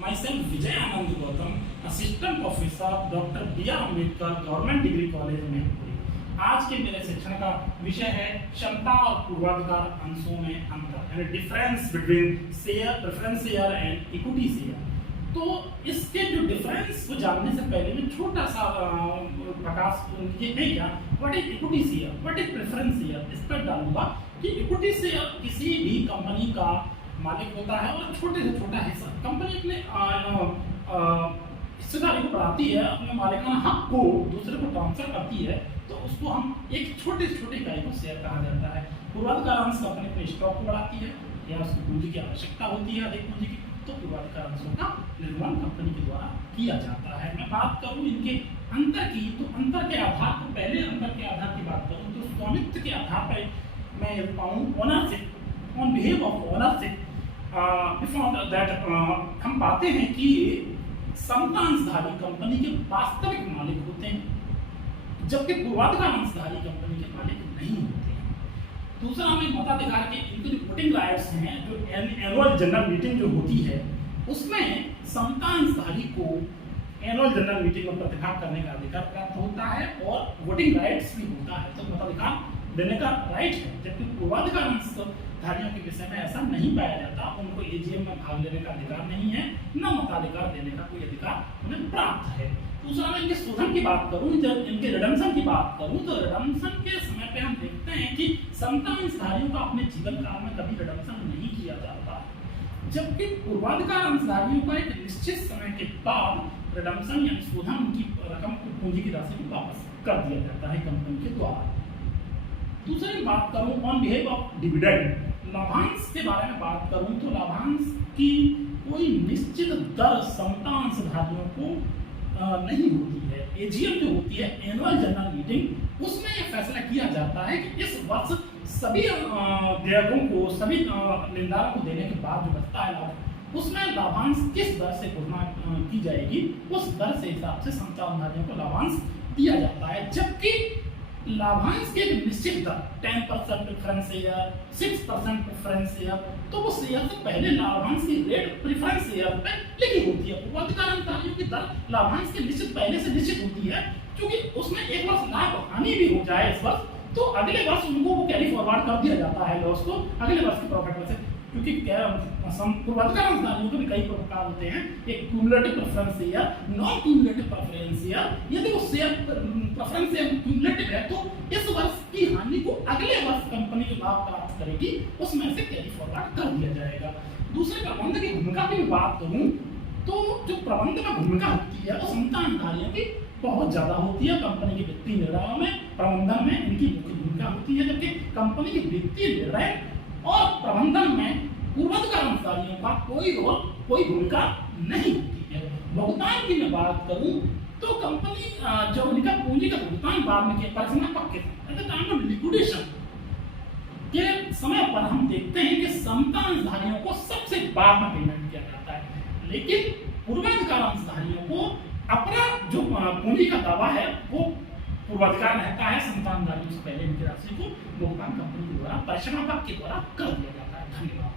myself Vijay Anand Gautam, assistant professor doctor B R. Ambedkar government degree college में। आज के मेरे सेक्शन का विषय है क्षमता और पूर्वाधिकार अंशों में अंतर, यानी difference between share, preference share and equity share. तो इसके जो डिफरेंस को जानने से पहले मैं छोटा सा प्रकाश ये है क्या, what is equity share, what is preference share, इस पर डालूंगा कि इक्विटी शेयर किसी भी कंपनी का मालिक होता है और छोटे से छोटा हिस्सा कंपनी अपने हिस्सेदारी को बढ़ाती है, अपने मालिकाना हक को दूसरे को ट्रांसफर करती है, तो उसको हम एक छोटे से छोटे इकाई को शेयर कहा जाता है। पूर्वाधिकार अंश कंपनी अपने स्टॉक को बढ़ाती है या उसको पूंजी की आवश्यकता होती है अधिक पूंजी की, तो पूर्वाधिकार अंशों का निर्माण कंपनी के द्वारा किया जाता है। मैं बात करूं इनके अंतर की, तो अंतर के आधार पर, पहले अंतर के आधार की बात करूं तो स्वामित्व के आधार पर मैं ये पाऊं ownership, on behave of ownership हम पाते हैं कि समतांशधारी कंपनी के वास्तविक मालिक होते हैं, जबकि पूर्वाधिकार अंशधारी कंपनी के मालिक नहीं होते हैं। दूसरा, हमें मताधिकार के इनके जो वोटिंग राइट्स हैं, जो एनुअल जनरल मीटिंग जो होती है उसमें समतांशधारी को एनुअल जनरल मीटिंग में प्रतिभाग करने का अधिकार प्राप्त होता है और वोटिंग राइट्स भी होता है, तो मताधिकार देने का राइट है। जबकि पूर्वाधिकार अंशधारियों के विषय में ऐसा नहीं पाया जाता, उनको एजीएम में भाग लेने का अधिकार नहीं है, न मताधिकार देने का कोई अधिकार उन्हें प्राप्त है। दूसरा, मैं इनके शोधन की बात करूं, जब इनके रिडम्पशन की बात करूं, तो रिडम्पशन के समय पे हम देखते हैं कि समतांशधारियों का अपने जीवन काल में कभी रिडम्पशन नहीं किया जाता, जबकि पूर्वाधिकार अंशधारियों का एक निश्चित समय के बाद रिडम्पशन या शोधन उनकी रकम को, पूंजी की राशि को वापस कर दिया जाता है कंपनी के द्वारा। दूसरी बात करूं ऑन बिहेव ऑफ डिविडेंड, लाभांश के बारे में बात करूं तो लाभांश की कोई निश्चित दर समतांशधारियों को नहीं होती है। एजीएम जो होती है एनुअल जनरल मीटिंग, उसमें यह फैसला किया जाता है कि इस वर्ष सभी देयकों को, सभी लेनदारों को देने के बाद जो बचता है लाभ, उसमें लाभांश किस दर से घोषणा की जाएगी, उस दर से हिसाब से समतांशधारियों को लाभांश दिया जाता है। जबकि लाभांश के निश्चित दर 10% प्रेफरेंस शेयर, 6% प्रेफरेंस शेयर, तो वो शेयर से पहले लाभांश की रेट प्रेफरेंस शेयर पे लिखी होती है। पूर्वाधिकार अंशधारियों की दर लाभांश के निश्चित पहले से निश्चित होती है, क्योंकि उसमें एक वर्ष लाभ हानि भी हो जाए इस वर्ष, तो अगले वर्ष उनको वो कैरी फॉरवर्ड कर दिया जाता है लॉस को अगले वर्ष के प्रॉफिट में से। क्योंकि पूर्वाधिकार अंशधारियों के भी कई प्रकार होते हैं, एक cumulative preference share, non cumulative preference share. यदि वो शेयर प्रेफरेंस शेयर क्यूमुलेटिव है तो इस वर्ष की हानि को अगले वर्ष कंपनी जो लाभ प्राप्त करेगी उसमें से कैरी फॉरवर्ड कर दिया जाएगा। दूसरे, प्रबंधन की भूमिका की बात करूं तो जो प्रबंधन में भूमिका होती है वो समतांशधारियों की बहुत ज्यादा होती है। कंपनी के वित्तीय निर्णयों में, प्रबंधन में इनकी मुख्य भूमिका होती है, जबकि कंपनी के वित्तीय निर्णय और प्रबंधन में पूर्वाधिकार अंशधारियों का कोई रोल, कोई भूमिका नहीं होती है। भुगतान की मैं बात करूं तो कंपनी जो उनका पूंजी का भुगतान बाद में किया, परिसमापक के टाइम ऑफ लिक्विडेशन के समय पर हम देखते हैं कि समतांशधारियों को सबसे बाद में पेमेंट किया जाता है, लेकिन पूर्वाधिकार अंशधारियों को अपना जो पूंजी का दावा है वो पूर्वाधिकार रहता है, समतांशधारियों से पहले इनकी राशि को भुगतान कंपनी के द्वारा, परिसमापक के द्वारा कर दिया जाता है। धन्यवाद।